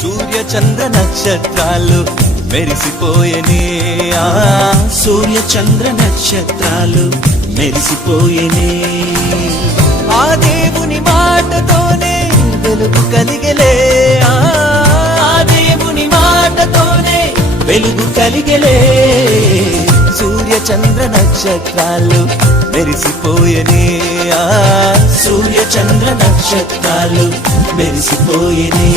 సూర్య చంద్ర నక్షత్రాలు మెరిసిపోయేనే సూర్య చంద్ర నక్షత్రాలు మెరిసిపోయేనే ఆ దేవుని మాటతోనే వెలుగు కలిగలే ఆ దేవుని మాటతోనే వెలుగు కలిగలే సూర్య చంద్ర నక్షత్రాలు మెరిసిపోయేనే సూర్య చంద్ర నక్షత్రాలు మెరిసిపోయేనే